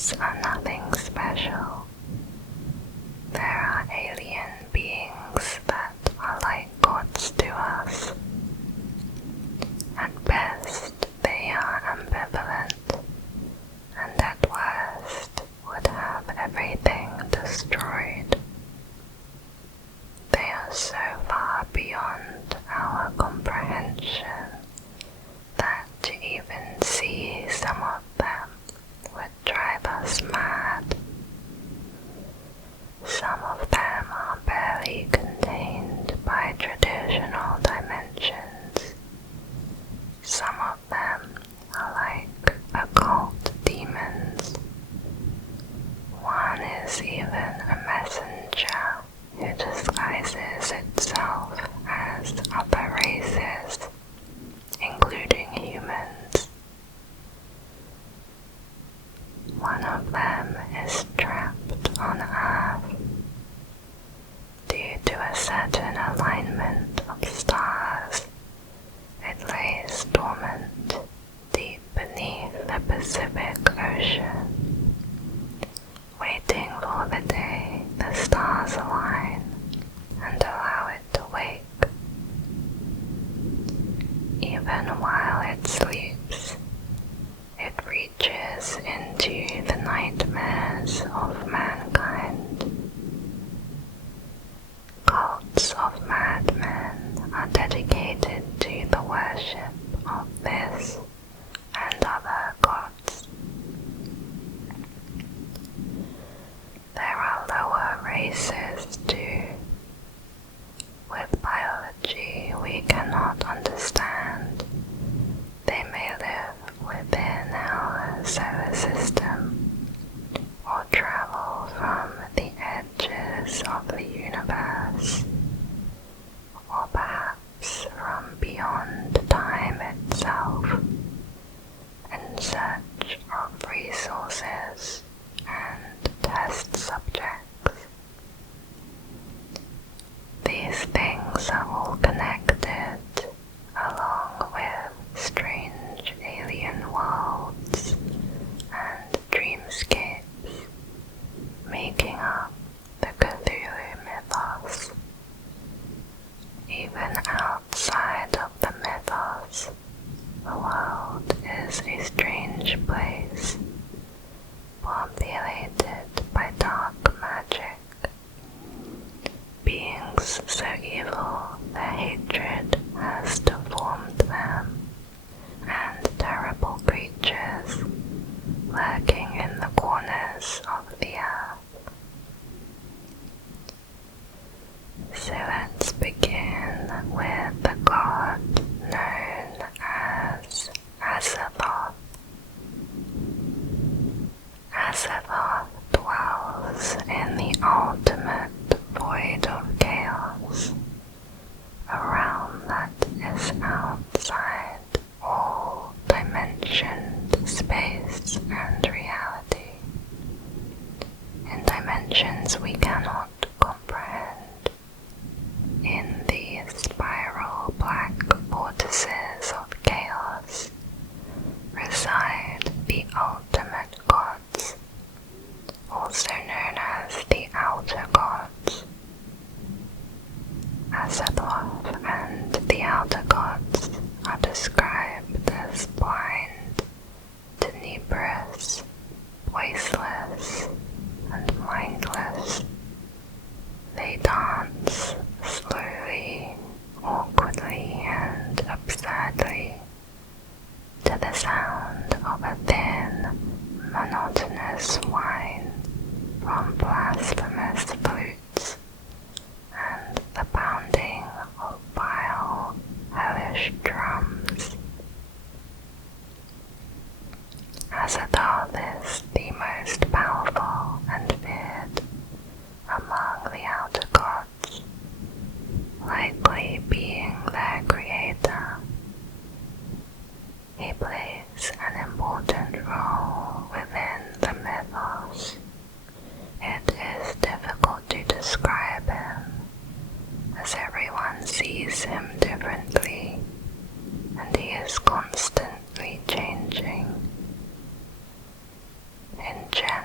gods are nothing special. There are alien beings that are like gods to us. At best, they are ambivalent, and at worst would have everything destroyed. They are so far beyond our comprehension that to even see some of them would drive us mad. Some of them are barely contained by traditional dimensions. Some of them are like occult demons. One is even a messenger who disguises itself as other races, including humans. One of them is trapped on Earth. Due to a certain alignment of stars, it lays dormant deep beneath the Pacific Ocean, waiting for the day the stars align and allow it to wake. Even while it sleeps, it reaches into the nightmares of mankind. Cults of madmen are dedicated to the worship of this and other gods. There are lower races too. With biology we cannot understand, they may live within our solar system or travel from the edges of the universe, or perhaps from beyond time itself, in search of resources and test subjects. These things are all connected, along with strange alien worlds and dreamscapes, making up the Cthulhu mythos. Even outside of the mythos, the world is a strange place, populated by dark magic. Beings so evil their hatred has deformed them, and terrible creatures lurking in the corners of the earth. So let's begin with the god known as Azathoth. Azathoth dwells in the ultimate void of chaos, a realm that is outside all dimensioned space and reality, in dimensions we cannot comprehend. In the spiral black vortices of chaos reside the ultimate gods, also known as the outer gods. Azathoth and the outer gods are described as blind, tenebrous, voiceless, and mindless. They dance slowly, awkwardly, and absurdly to the sound of a thin, monotonous whine from blasphemous flutes and the pounding of vile, hellish drums. Azathoth is the most powerful and feared among the outer gods, likely being their creator. He plays an important role within the mythos. It is difficult to describe him, as everyone sees him differently, and he is constantly changing. In general,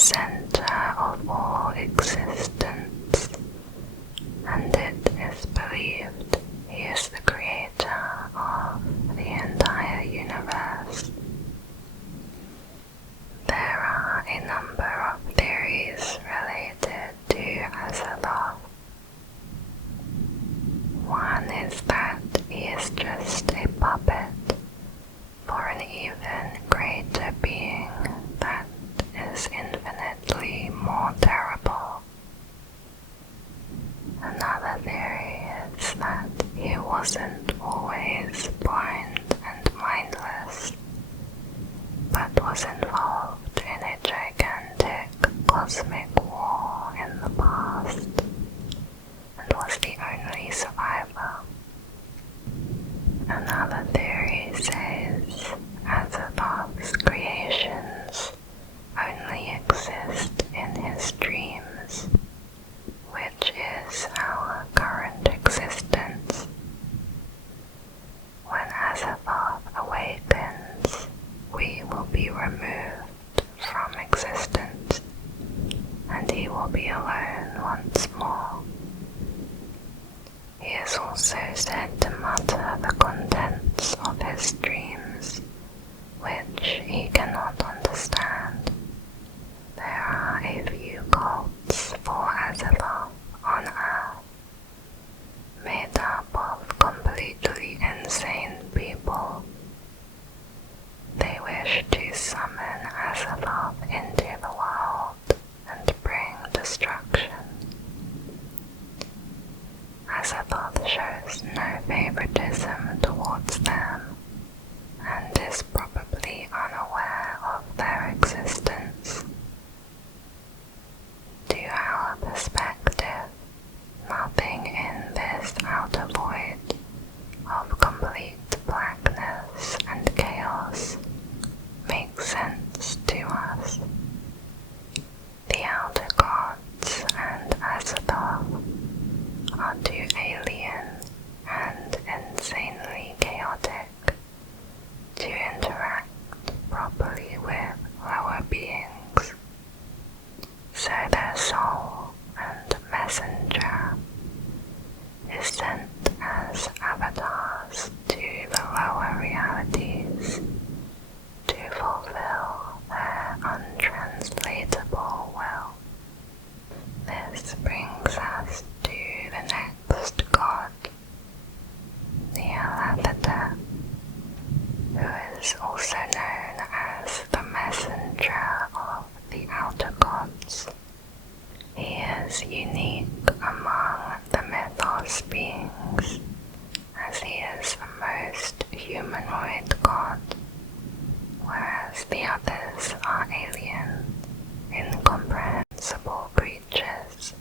center of all existence, and it is believed he is the creator of the entire universe. There are a number of theories related to Azathoth. One is that he is just a puppet for an even greater being that is infinitely more terrible. Another theory is that he wasn't always blind and mindless, but was involved in a gigantic cosmic war in the past, and was the only survivor. Another theory says Azathoth's creations only exist in his dreams, which is our current existence. When Azathoth awakens, we will be removed from existence, and he will be alone once more. He is also said to mutter the contents of his dreams, which he cannot understand. There are a few cults for Azathoth on Earth, made up of completely insane people. They wish to summon Azathoth into the world and bring destruction. Azathoth shows no favoritism towards them, and is probably unaware of their existence. To our perspective, nothing in this outer void of complete blackness and chaos makes sense to us. The outer gods and Azathoth are too alien and insanely chaotic to interact properly with lower beings. So their soul and messenger is sent as avatars to the lower realities to fulfill their untranslatable will. This brings us to the next god, Nyarlathotep, who is also known as the messenger of the outer gods. He is unique among the Mythos beings, as he is the most humanoid god, whereas the others are alien, incomprehensible creatures.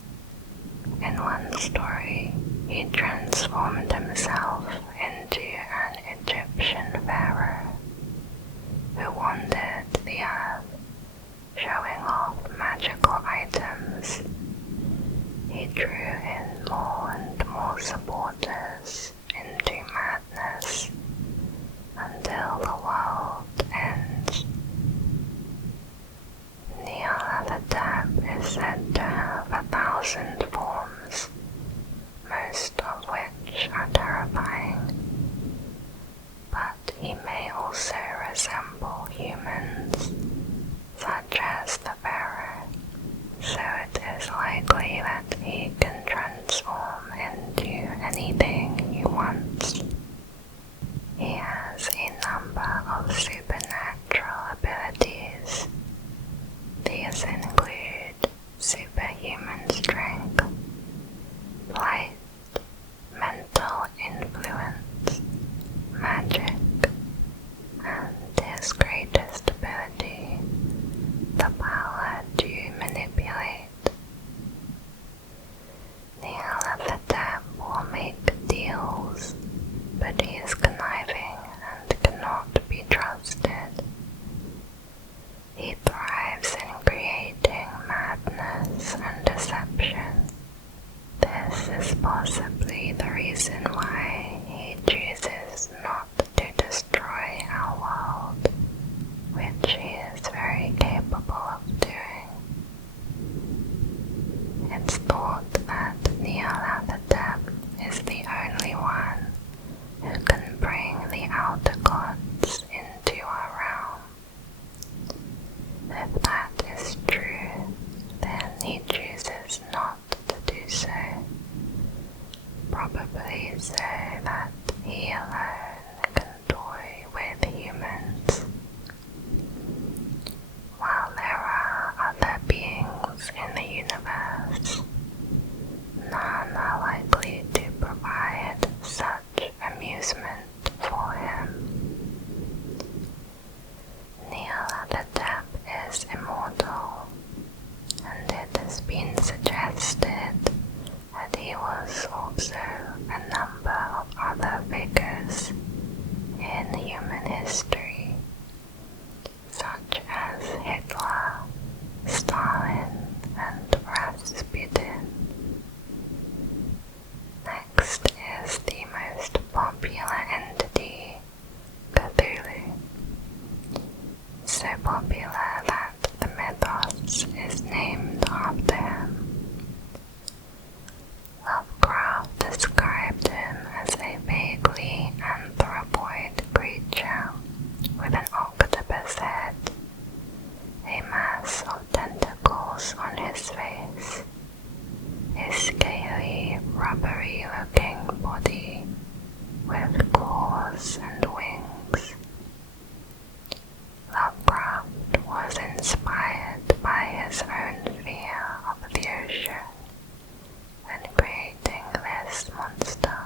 In one story, he transformed himself into an Egyptian pharaoh who wandered the earth, showing off magical items. He drew in more and more supporters into madness until the world ends. Nyarlathotep is said to have 1,000 forms, most of which are terrifying. his face, his scaly, rubbery-looking body with claws and wings. Lovecraft was inspired by his own fear of the ocean when creating this monster.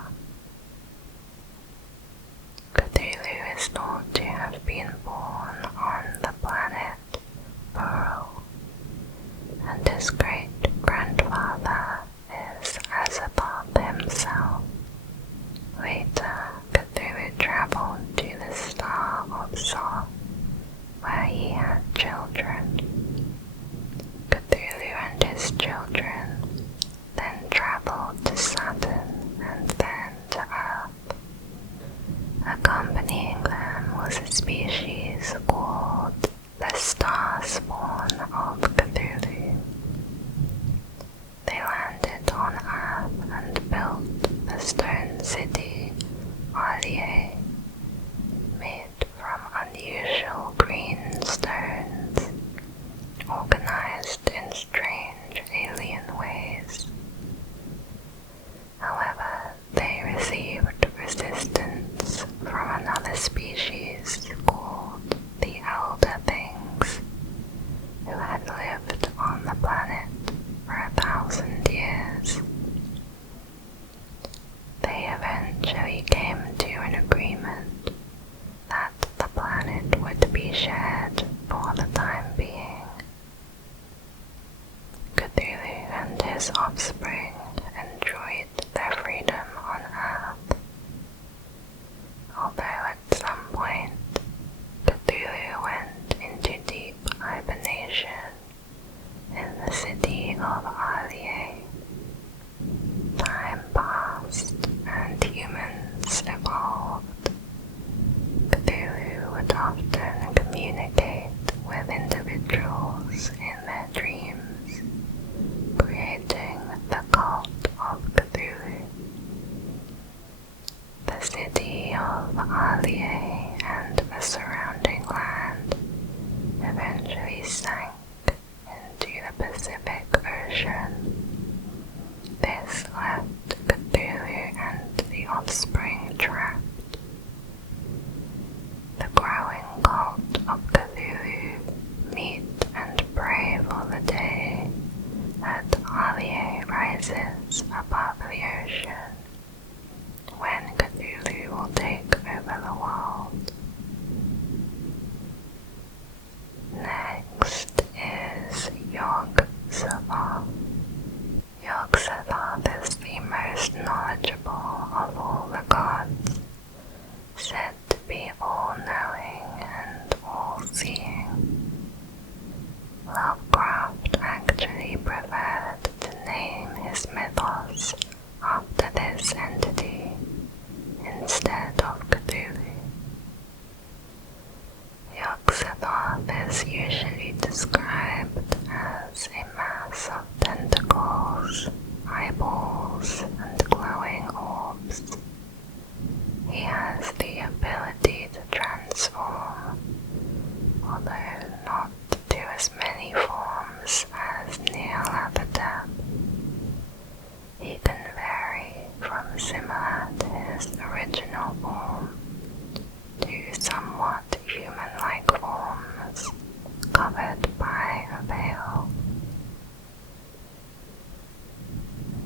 Cthulhu is thought to have been born on the planet Pearl, and his great-grandfather is Azathoth himself. Later, Cthulhu traveled to the star of Thoth, where he had children. Cthulhu and his children then traveled to Saturn and then to Earth. Accompanying them was a species called the star spawn of Cthulhu. They landed on Earth and built the stone city Arlier, made from unusual green stones, organized in strange alien ways. However, they received resistance from another species called the Elder Things, who had lived on the planet for 1,000 years. They eventually came to an agreement that the planet would be shared for the time being. Cthulhu and his offspring enjoyed their freedom on Earth, although at some point Cthulhu went into deep hibernation in the city of Arlier. Time passed and humans evolved. Cthulhu would often communicate with individuals in their dreams, creating the cult of Cthulhu. The city of Arlier and the surrounding land eventually sank into the Pacific Ocean. This left Cthulhu and the offspring trapped. The growing cult of Cthulhu meet and pray for the day that Arlier rises above the ocean, when Cthulhu will take over the world. Next is Yog-Sothoth. Yog-Sothoth is the most knowledgeable of all the gods, said to be all-knowing and all-seeing. Lovecraft actually preferred to name his mythos after this entity instead of Cthulhu. Yog-Sothoth is usually described as a mass of tentacles, eyeballs, and glowing orbs. He has the ability to transform, although not to as many forms as Nyarlathotep. He can vary from similar to his original form to somewhat human-like forms covered by a veil.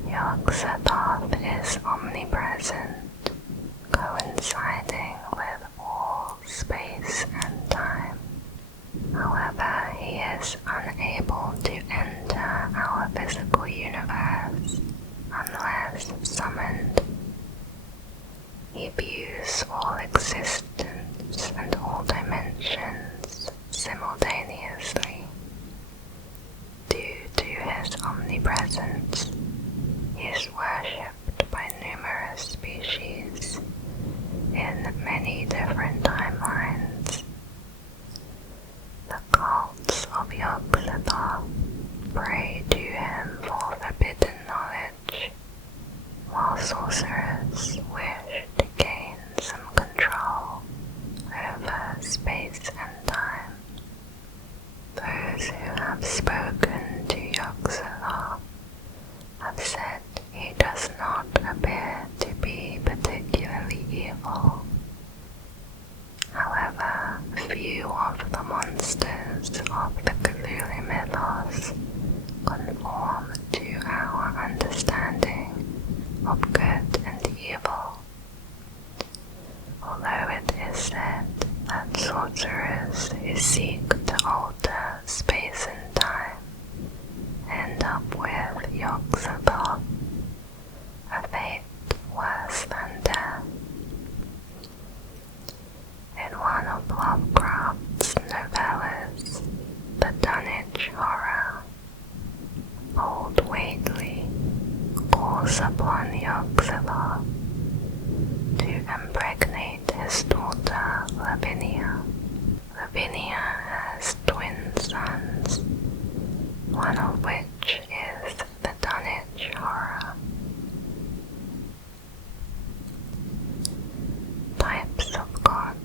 Yog-Sothoth is omnipresent, coinciding with all space and time. However, he is unable to enter our physical universe unless summoned. He views all existence and all dimensions simultaneously. Due to his omnipresence, he is worshipped by numerous species in many different timelines. The cults of Yog-Sothoth pray to him for forbidden knowledge, while sorcerers wish to gain some control over space and time. Those who have spoken to Yog-Sothoth calls upon Yog-Sothoth to impregnate his daughter Lavinia. Lavinia has twin sons, one of which is the Dunwich Horror. Types of God.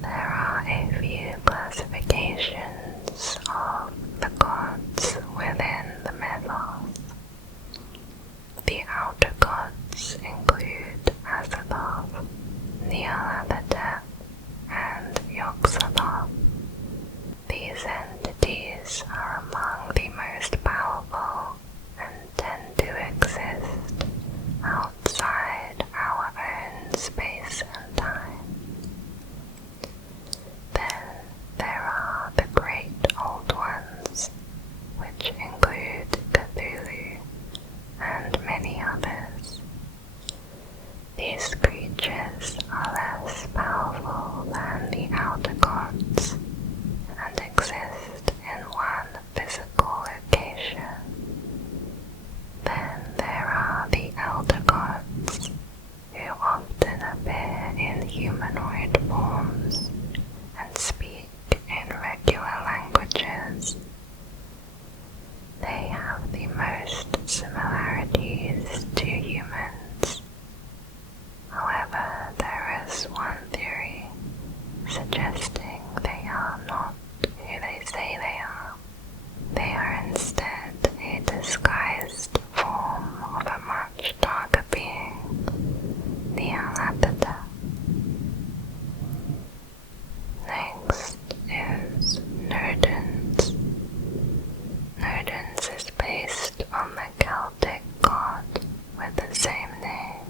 There are a few classifications of the gods within the mythos. The outer gods include Azathoth, Nyarlathotep, and Yog-Sothoth. These entities are among the most powerful and tend to exist outside our own space and time. Then there are the Great Old Ones, which include Cthulhu and many others. These creatures are less powerful than the outer gods and exist in one physical location. Then there are the elder gods, who often appear in humanoid forms and speak in regular languages. They have the most similarities to humans. However, there is one theory suggesting they are not who they say they are. They are instead a disguised form of a much darker being, Nyarlathotep. Next is Nodens. Nodens is based on the Celtic god with the same name.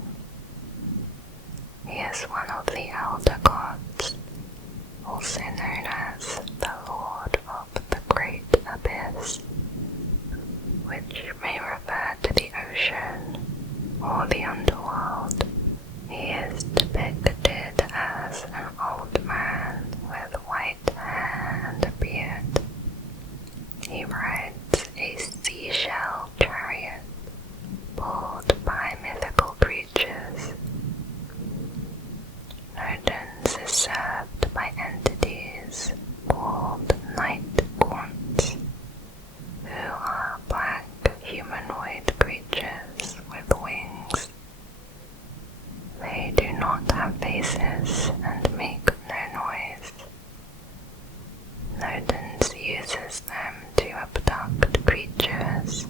He is one of the elder gods, also known as the Lord of the Great Abyss, which may refer to the ocean or the underworld. He is depicted as an old man with white hair and a beard. He rides a seashell chariot pulled by mythical creatures. Nodens is served by entities called night gaunts, who are black humanoid creatures with wings. They do not have faces and make no noise. Nodens uses them to abduct creatures,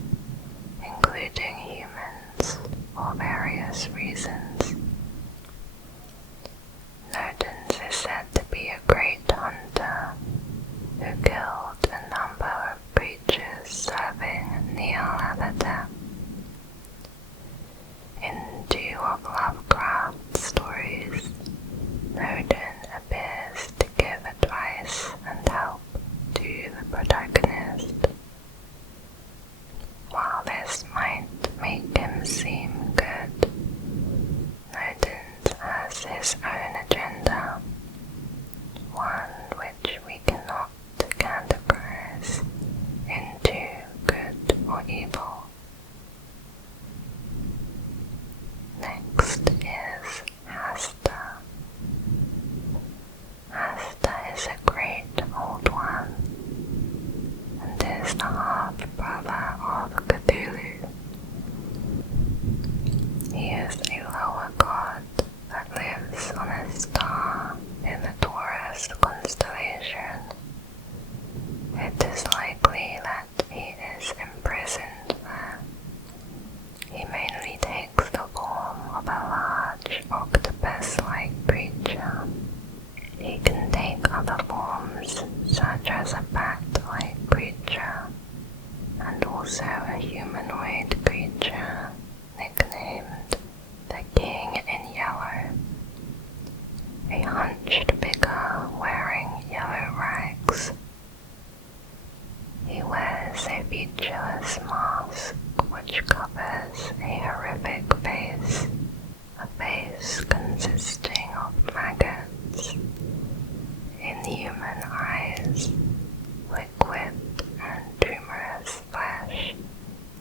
including humans, for various reasons. Nodens is said to be a great hunter who killed a number of creatures serving Nyarlathotep. In two of Lovecraft's stories, Nodens appears to give advice and help to the protagonist. While this might make him seem good, Nodens has his own agenda, one which we cannot categorize into good or evil. Next is Hasta. Hasta is a great old one, and is the half-brother of Cthulhu. He is a lower god that lives on a star in the Taurus constellation. It is likely that he is imprisoned there. He mainly takes the form of a large octopus-like creature. He can take other forms, such as a bat-like creature, and also a humanoid creature nicknamed the King in Yellow, a hunched figure wearing yellow rags. He wears a featureless mask which covers a horrific face, a face consisting of maggots, inhuman eyes, liquid and tumorous flesh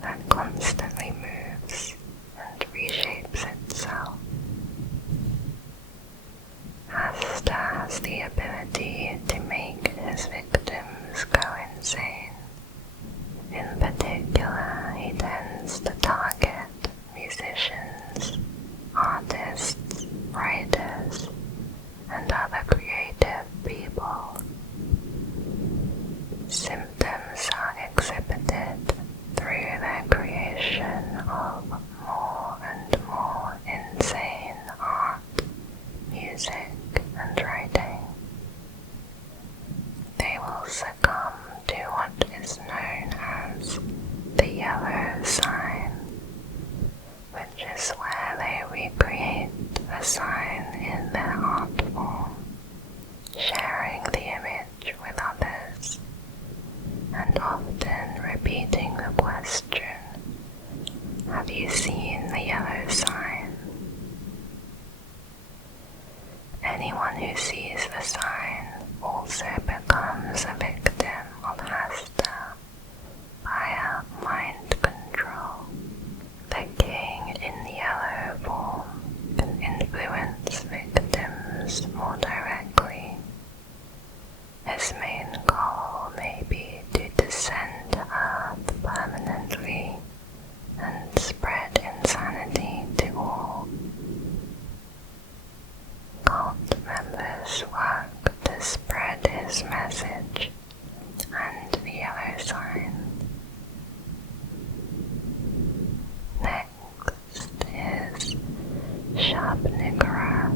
that constantly moves. repeating the question, "Have you seen the yellow sign?" Anyone who sees the sign also becomes a victim of Hasta via mind control. The king in yellow form can influence victims more directly. His main goal may be to descend to Earth permanently and spread insanity to all. Cult members work to spread his message and the yellow sign. Next is Shna,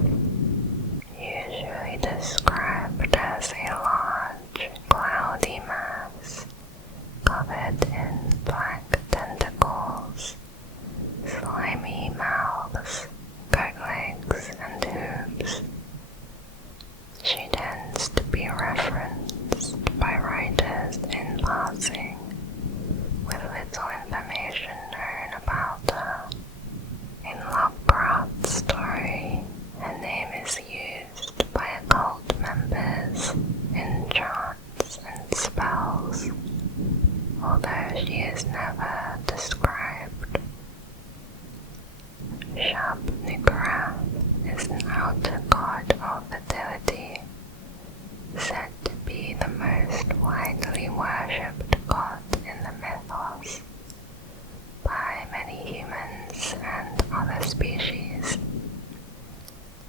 usually described as a large, cloudy mass covered in black tentacles, slimy mouths, goat legs, and hooves. She tends to be referenced by writers in passing, with little information known about her. In Lovecraft's story, her name is used by occult members in chants and spells, although she is never described. Shna is an outer god of fertility, said to be the most widely worshipped god in the Mythos by many humans and other species.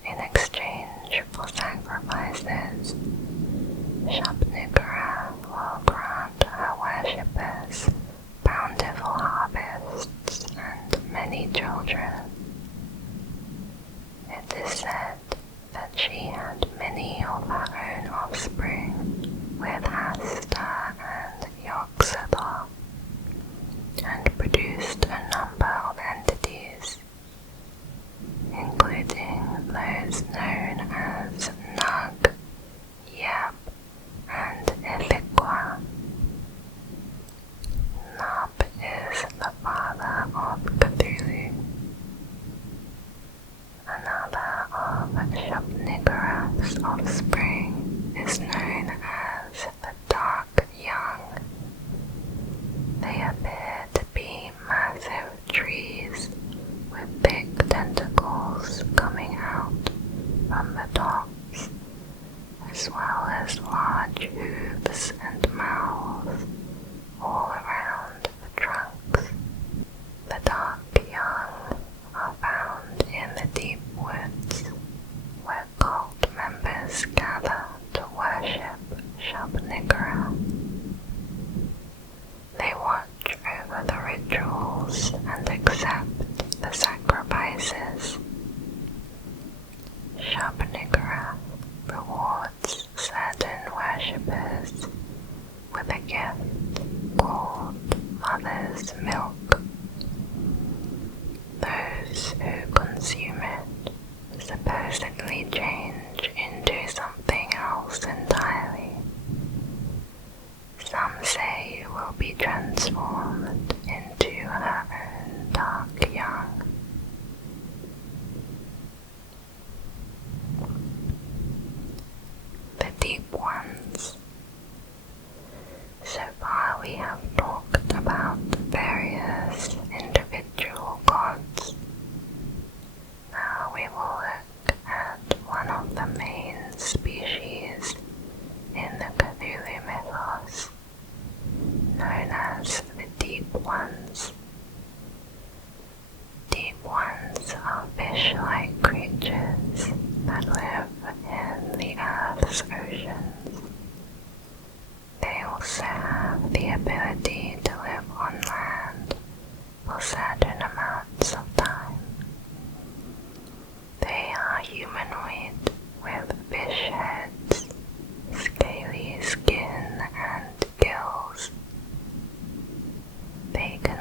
In exchange for sacrifices, Shna will grant her worshippers bountiful harvests and many children. It is said that she had many of her own offspring with Hasta and Yogg-Sothoth, and produced a number of entities, including those known as Nug, Yab, and Aqua. Nub is the father of Cthulhu. Another of Shna offspring is known as the Dark Young. They appear to be massive trees with big tentacles coming out from the tops, as well as large hooves and mouths all around the trunks. The Dark Young are found in the deep woods, where cult members gather to worship Shna. They watch over the rituals and accept the sacrifices. Shna rewards certain worshippers with a gift called Mother's Milk. Those who consume it supposedly change into something else entirely. Some say you will be transformed into her own Dark Young. The Deep Ones. So far we have talked about various individual gods. Now we will look at one of the main species in the Cthulhu mythos, known as the Deep Ones. Deep Ones are fish-like creatures that live in the Earth's oceans. They also have the ability to live on land for certain amounts of time. They are humanoid with fish heads, scaly skin and gills. They can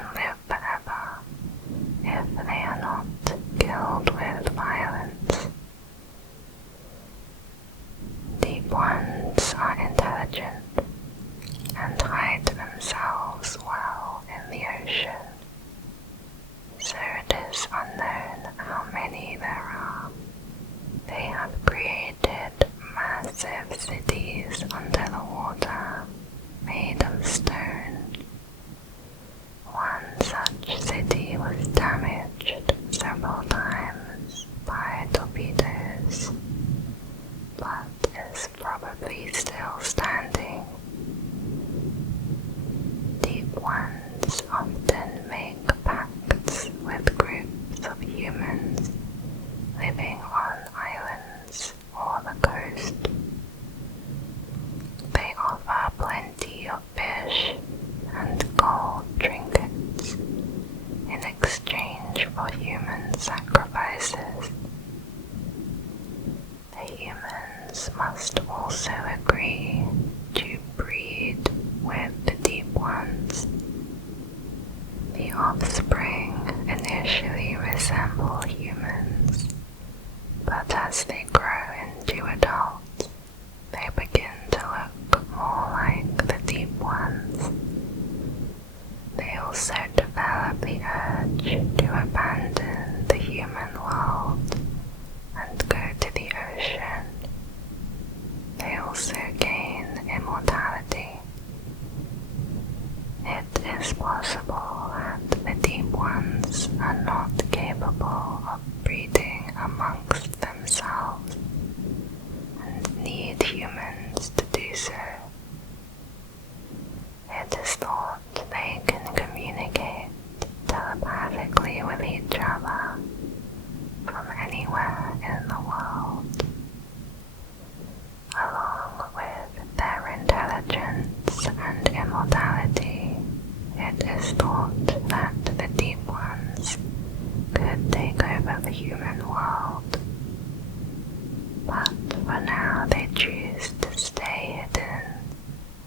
ones often make pacts with groups of humans living on islands or the coast. They offer plenty of fish and gold trinkets in exchange for human sacrifices. The humans must also agree to breed with the Deep Ones. The offspring initially resemble humans, but as they grow into adults, they begin to look more like the Deep Ones. They also develop the urge to abandon the human world and go to the ocean. They also gain immortality. It is possible that the Deep Ones are not capable of breeding amongst themselves and need humans to do so. It is thought they can communicate telepathically with each other from anywhere in the world. Along with their intelligence and immortality, it is thought that the Deep Ones could take over the human world. But for now they choose to stay hidden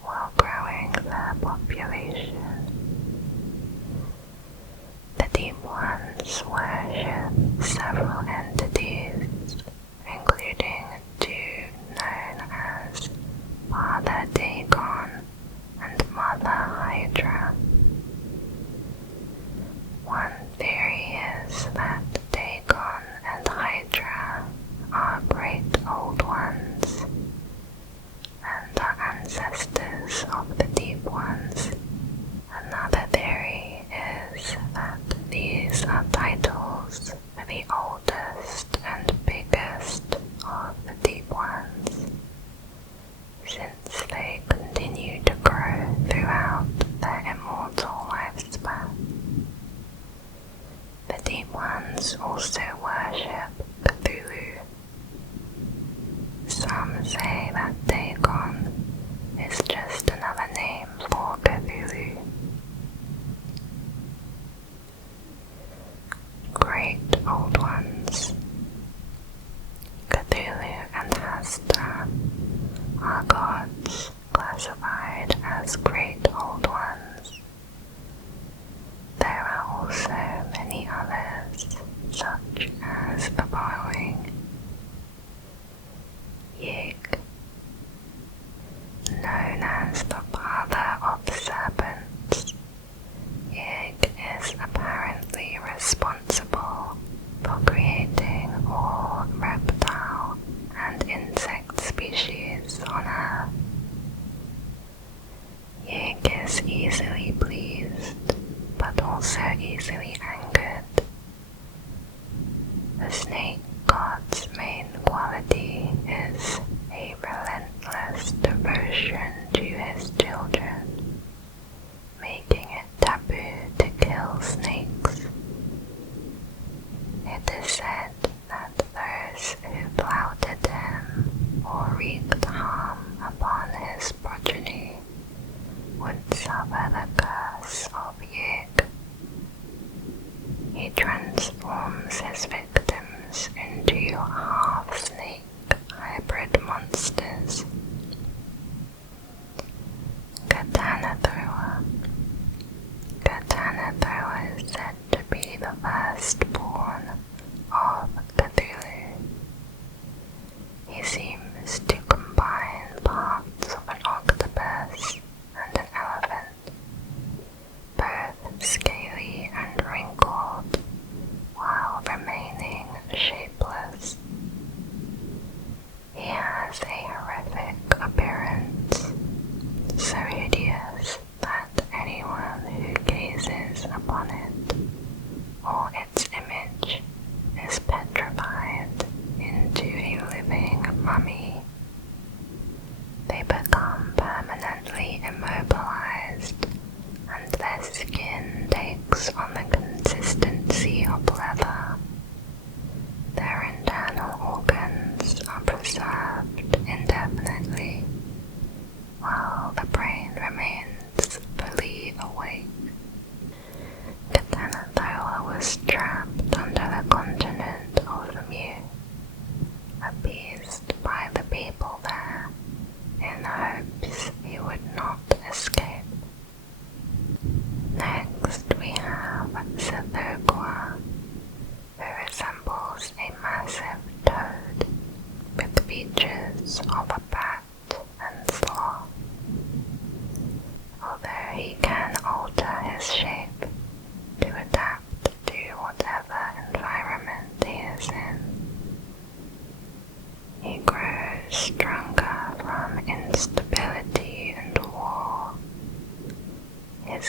while growing their population. The Deep Ones worship several entities, including two known as Father Dagon and Mother Hydra. One theory is that Dagon and Hydra are great old ones and are ancestors of the Deep Ones. Another theory is that these are titles for the oldest and biggest of the Deep Ones, since they continue to grow throughout their immortal lifespan. The Deep Ones also worship Cthulhu. Some say that Dagon is just another name for Cthulhu. Great Old Ones. Cthulhu and Hasta are gods classified as Great Old Ones. There are also many others, such as the following. Yig, known as the father of serpents. Yig is apparently responsible for creating all reptile and insect species on Earth. Yig is easily pleased, but also easily angered. The snake god's main quality is a relentless devotion to his children, making it taboo to kill snakes. It is said that those who flouted him or wreaked harm upon his progeny would suffer the curse of Yig. He transforms his victims into half-snake hybrid monsters. Katana Thrower. Katana Thrower is said to be the firstborn of Cthulhu. He seems to combine parts of an octopus and an elephant, both scaly and wrinkled, while remaining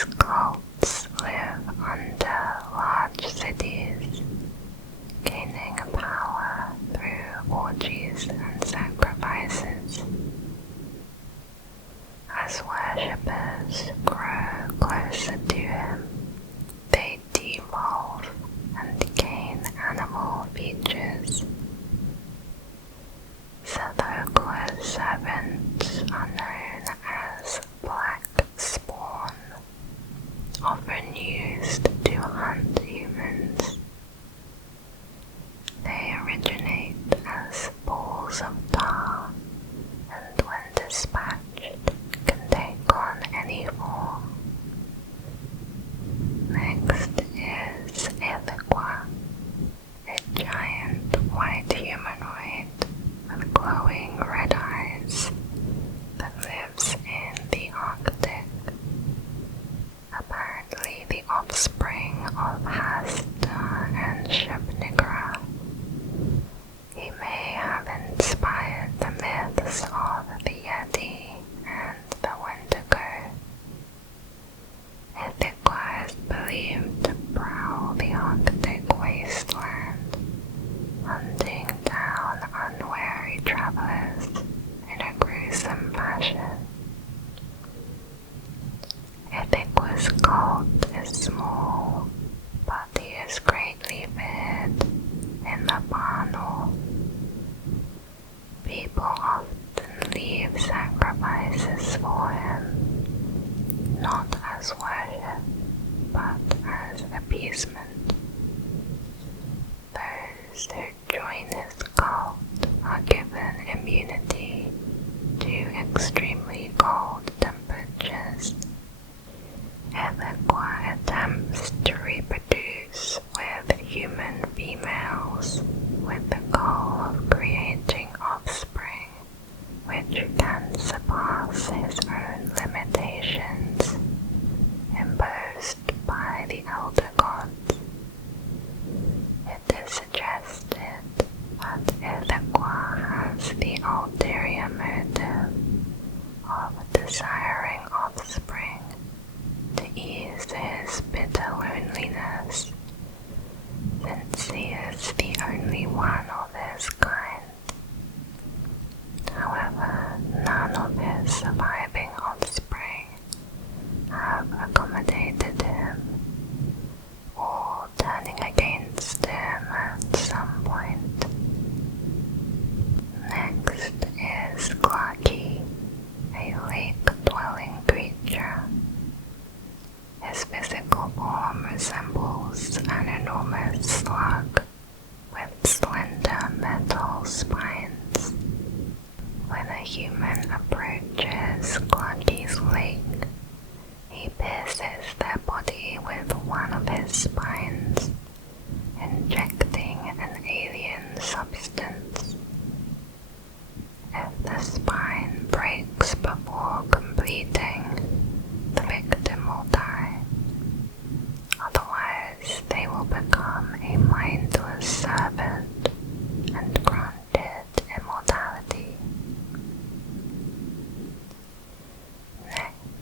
These cults live under large cities, gaining power through orgies and sacrifices. As worshippers grow closer to him, they devolve and gain animal features. Saqqua's servants are known as Black Spawn, often used to hunt humans. They originate as balls of tar, and when dispatched, can take on any form. Next is Aqua, a giant white humanoid with glowing red eyes that lives in the Arctic. Apparently the offspring of Hasta and Shna. He may have inspired the myths of the Yeti and the Wendigo. Aqua is believed to prowl the Arctic wasteland, hunting down unwary travelers in a gruesome fashion. Aqua's cult is small, but he is greatly feared in the far north. People often leave sacrifices for him, not as worship, but as appeasement. Those who join his cult are given immunity to extremely cold temperatures. Aqua attempts to reproduce with human females with the goal of creating offspring which can surpass his own limitations imposed by the elder gods. It is suggested that Aqua has the ulterior motive of desiring offspring to ease his bitter loneliness, since he is the only one of his kind. However, none of his surviving offspring have accommodated him, or turning against him at some point. Next is Clocky, a lake-dwelling creature. His physical form resembles an enormous slug with slender metal spines. When a human approaches Clocky's lake, he pierces their body with one of his spines, injecting an alien substance. If the spine breaks before completing, the victim will die. Otherwise, they will become a mindless servant and granted immortality. Next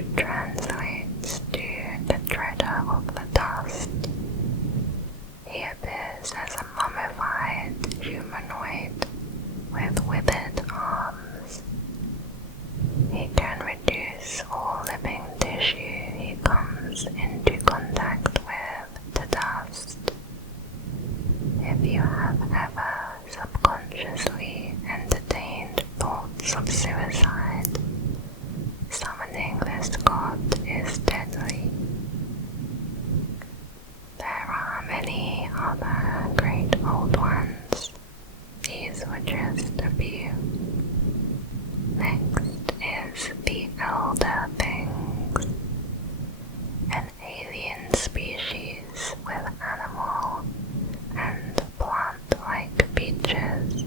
which translates to the treader of the dust. He appears as a mummified humanoid with withered arms. He can reduce all living tissue he comes into contact with to dust. If you have ever subconsciously entertained thoughts of suicide, summoning this god is deadly. There are many other great old ones. These were just a few. Next is the Elder Things, an alien species with animal and plant-like features,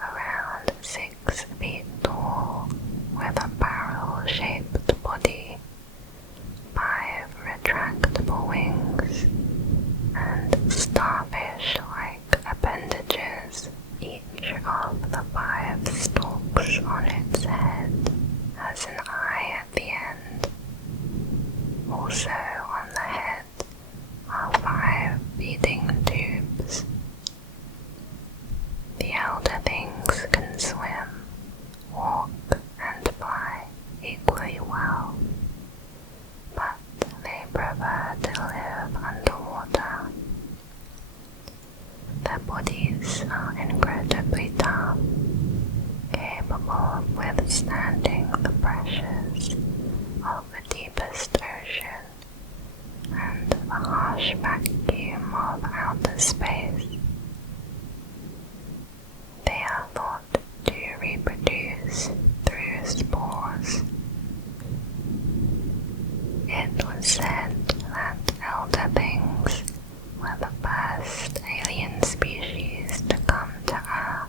around 6 feet tall, with a barrel-shaped body, 5 retractable wings, and starfish-like appendages. Each of the 5 stalks on its head has an eye at the end. Also on the head are 5 feeding tubes. The Elder Things can swim, walk, and fly equally well, but they prefer to live underwater. Their bodies are incredibly tough, capable of withstanding the pressures of the deepest ocean and the harsh vacuum of outer space. They are thought to reproduce through spores. It was said that Elder Things were the first alien species to come to Earth.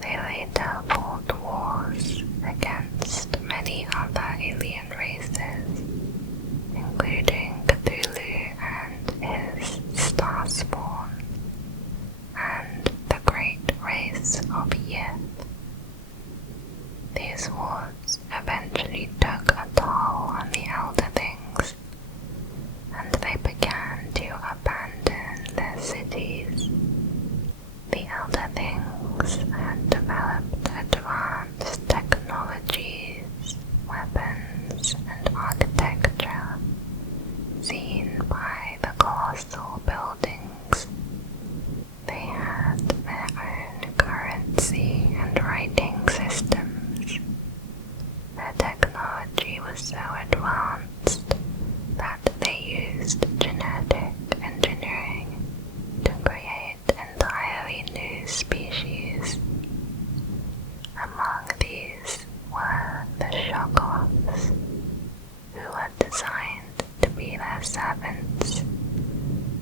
They later fought wars against many other alien races, including Cthulhu and his Starspawn, and the great race of Yith. These wars eventually took a toll on the Elder Things, and they began to abandon their cities. The Elder Things had developed advanced technologies, weapons, and architecture seen by the colossal buildings. They had their own currency and writing systems. Their technology was so advanced that they used genetic engineering to create entirely new species. Among these were the Shoggoths, who were designed to be their servants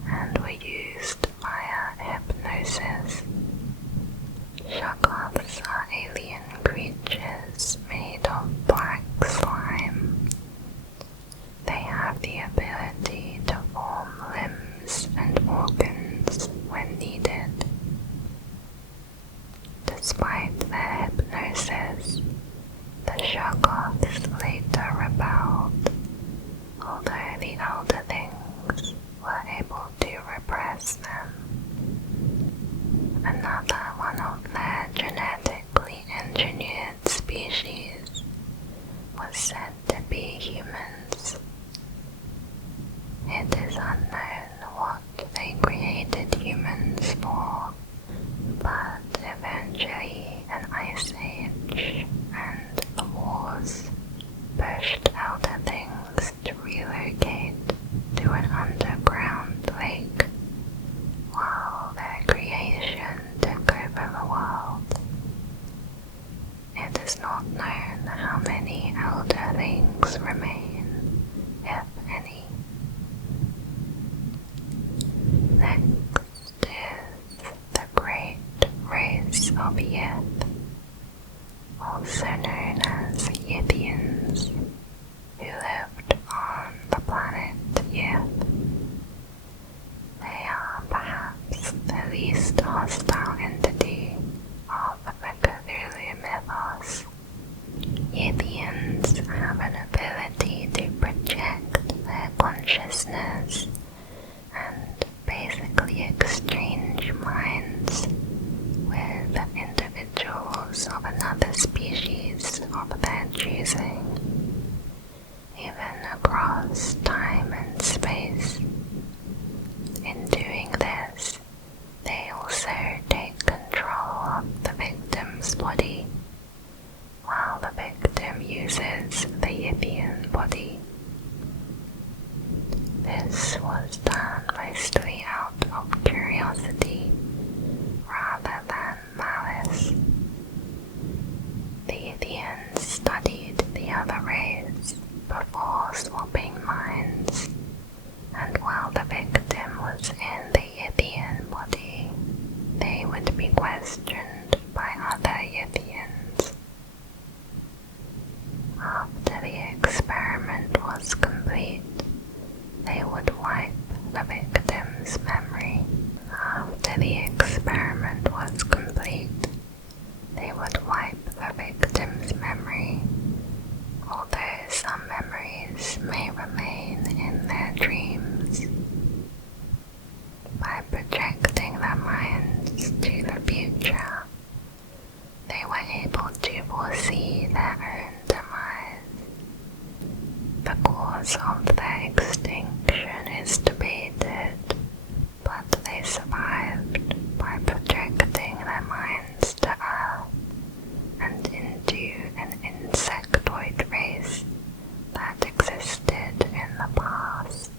and were used via hypnosis. Shoggoths are alien creatures made of black slime. They have the ability to form limbs and organs when needed. Despite their hypnosis, the Shoggoths later rebelled, although the Elder Things were able to repress them. Another one of their genetically engineered species was said to be humans. It is unknown what they created humans for, but eventually an ice age and the wars pushed Elder Things to relocate to an underground lake, while their creation took over the world. It is not known how many Elder Things remain, if any. Next is the Great Race of Yith, also known as Yithians, who lived on the planet Yith. They are perhaps the least hostile entity of the Cthulhu mythos. Yithians consciousness and basically exchange minds with individuals of another species of their choosing, even across time and space. In doing this, they also take control of the victim's body, while the victim uses the Yithian body. This was done mostly out of curiosity rather than malice. The Yithians studied the other race before swapping minds, and while the victim was in the Yithian body, they would be questioned by other Yithians. After the experiment was complete, they would wipe the victim's memory. After the experiment was complete, they would wipe the victim's memory, although some memories may remain in their dreams. By projecting their minds to the future, they were able to foresee their own demise. The cause of their extinction is debated, but they survived by projecting their minds to Earth and into an insectoid race that existed in the past.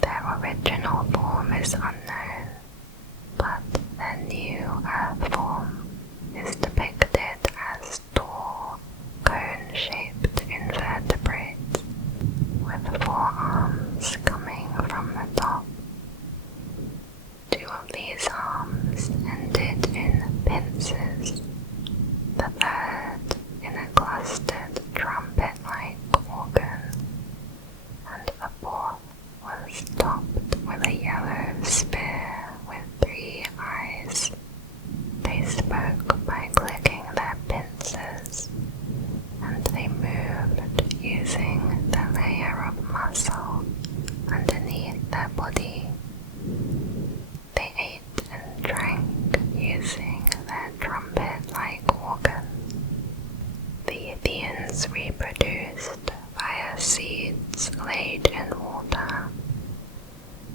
Their original form is unknown, but their new Earth form is depicted as tall, cone-shaped invertebrates with 4 arms coming from the top. 2 of these arms ended in pincers, the third in a clustered trumpet-like organ, and the 4th was topped with a yellow spear with 3 eyes. They spoke by clicking their pincers, and they moved using the layer of muscle underneath their body. They ate and drank using their trumpet-like organ. The Yithians reproduced via seeds laid in water.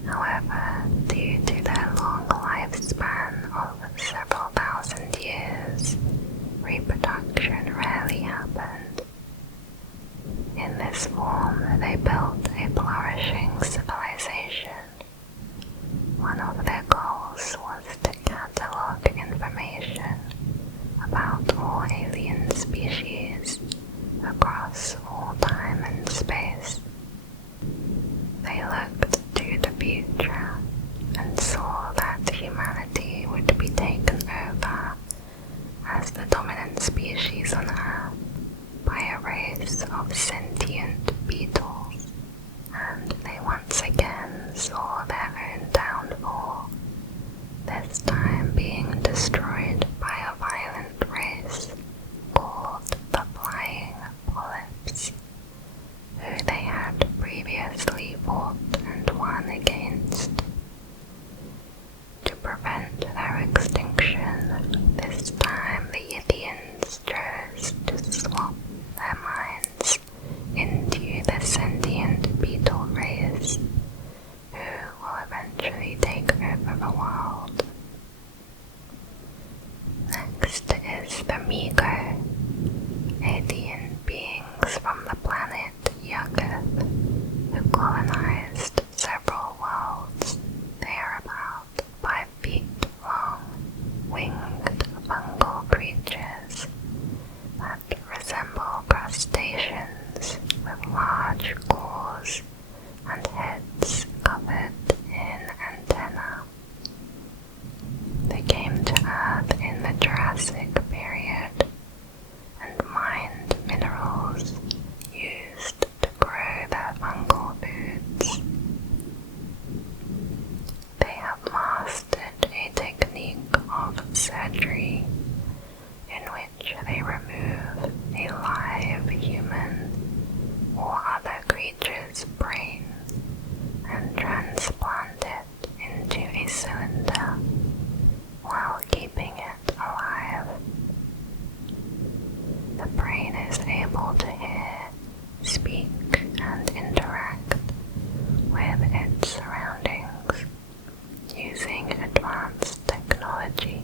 However, due to their long lifespan of several thousand years, reproduction rarely happened. In this form, they built a flourishing civilization. One of their goals was to catalog information about all alien species across all time and space. They looked to the future and saw that humanity would be taken over as the dominant species on Earth by a race of sentient beetles, and they once again saw their own downfall, this time being destroyed by a violent race called the Flying Polyps, who they had previously fought and won against. To prevent their extinction, this time the Yithians chose to swap their minds into the sentient beetle race, who will eventually take over the world. agenda while keeping it alive. The brain is able to hear, speak, and interact with its surroundings using advanced technology.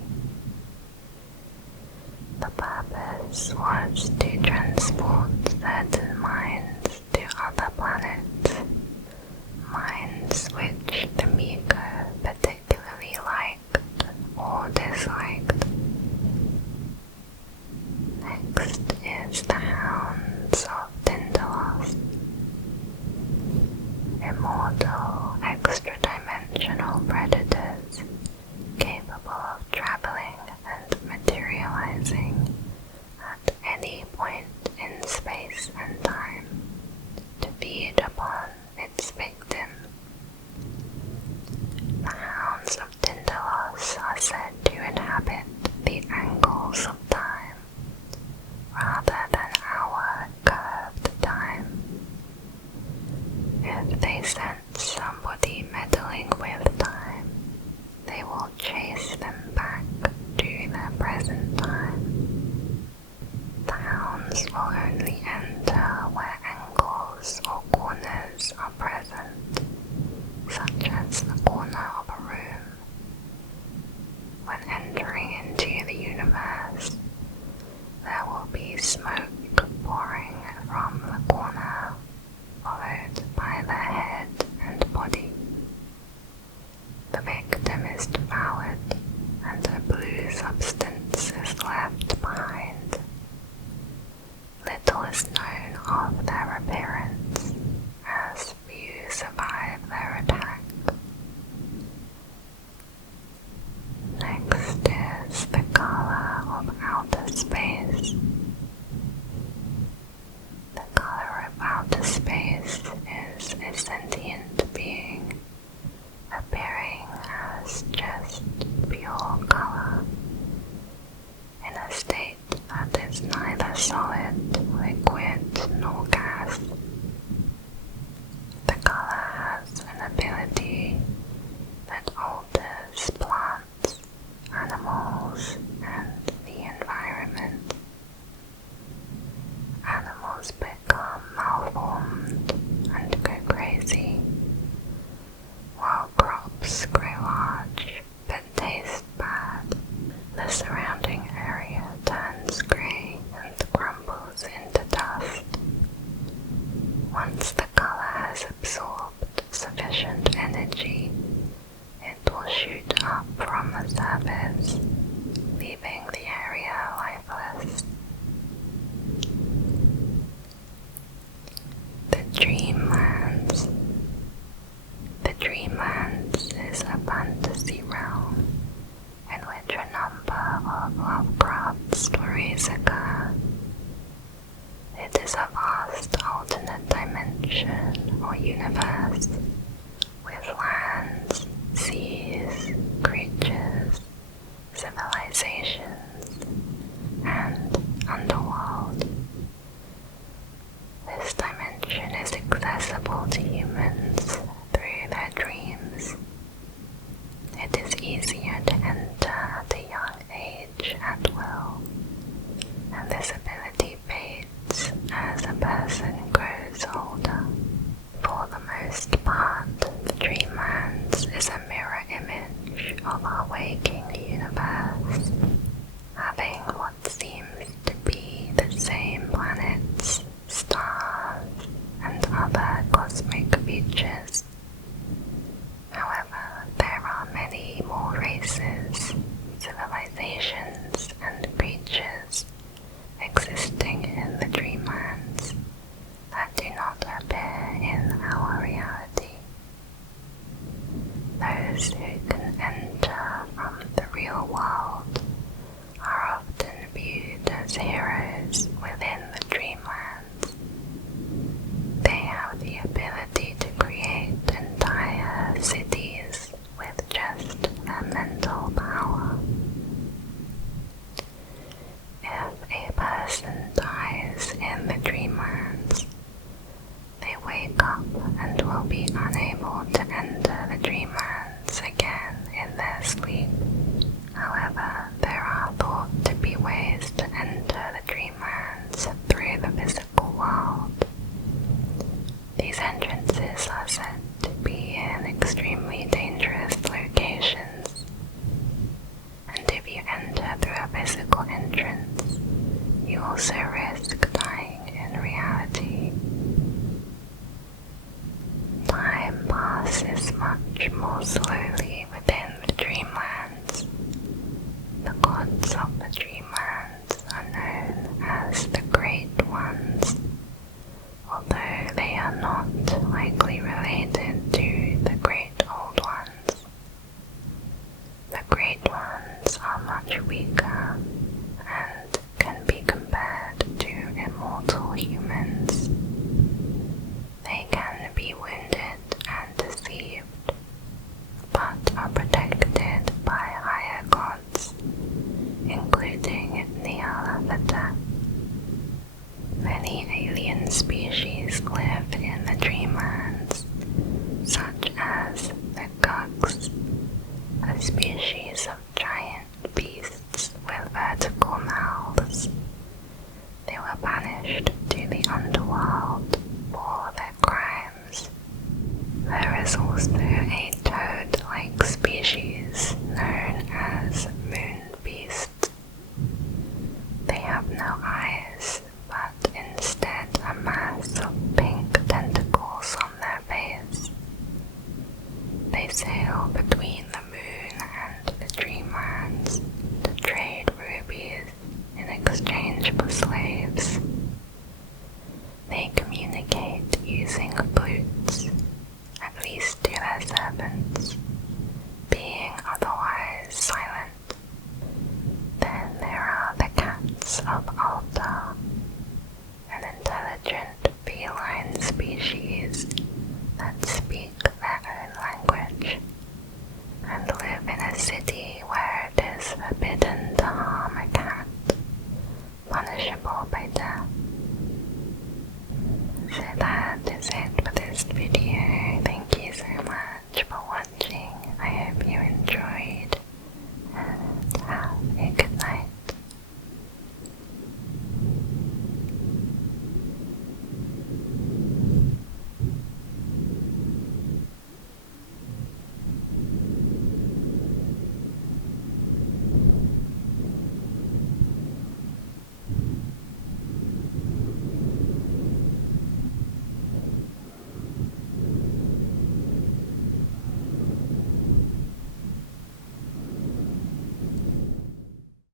The purpose was to transport certain minds to other planets, minds which the Miko particularly liked or disliked. Next is the Hounds of Tnd, immortal extra-dimensional predators capable of traveling and materializing at any point in space and time to feed upon its victim. The Hounds of Tnd are said to inhabit the angles of time rather than our curved time. If they sense somebody meddling with time, they will chase them back to their present time. The hounds will only enter where angles or corners are present, such as the corner of a room. When entering into the universe, there will be smoke pouring from the corner, followed by the head and body. The victim is devoured, and a blue substance is left behind. Little is known of their appearance, as few survive their attack. Next is the color of outer space. The color of outer space is a sentient being, appearing as just pure color, in a state that is neither solid, liquid, nor gas. The color has an ability that alters plants, animals, and the environment. Animals become malformed and go crazy, while crops grow large but taste bad. The surrounding area turns grey and crumbles into dust. Once the color has absorbed sufficient energy, it will shoot up from the surface, leaving the area lifeless. The Dreamlands. The Dreamlands is a fantasy realm in which a number of Lovecraft stories occur. It is a vast alternate dimension or universe with lands, seas, creatures, civilizations, and underworld. This dimension is accessible to humans through their dreams. It is easier to enter at a young age at will, and this ability fades as a person grows older. For the most part, the Dreamlands is a mirror image of our waking universe, having what seems to be the same planets, stars, and other cosmic features. However, there are many more races, civilizations, and creatures existing in the Dreamlands that do not appear in our reality. Those who can enter from the real world are often viewed as heroes within the Dreamlands. They have the ability to create entire cities with just their mental power. If a person dies in the Dreamlands, they wake up and will be unable to enter the Dreamlands again in their weaker and can be compared to immortal humans. They can be wounded and deceived, but are protected by higher gods, including Nyarlathotep. Many alien species live in the Dreamlands, such as the Cucks, a species of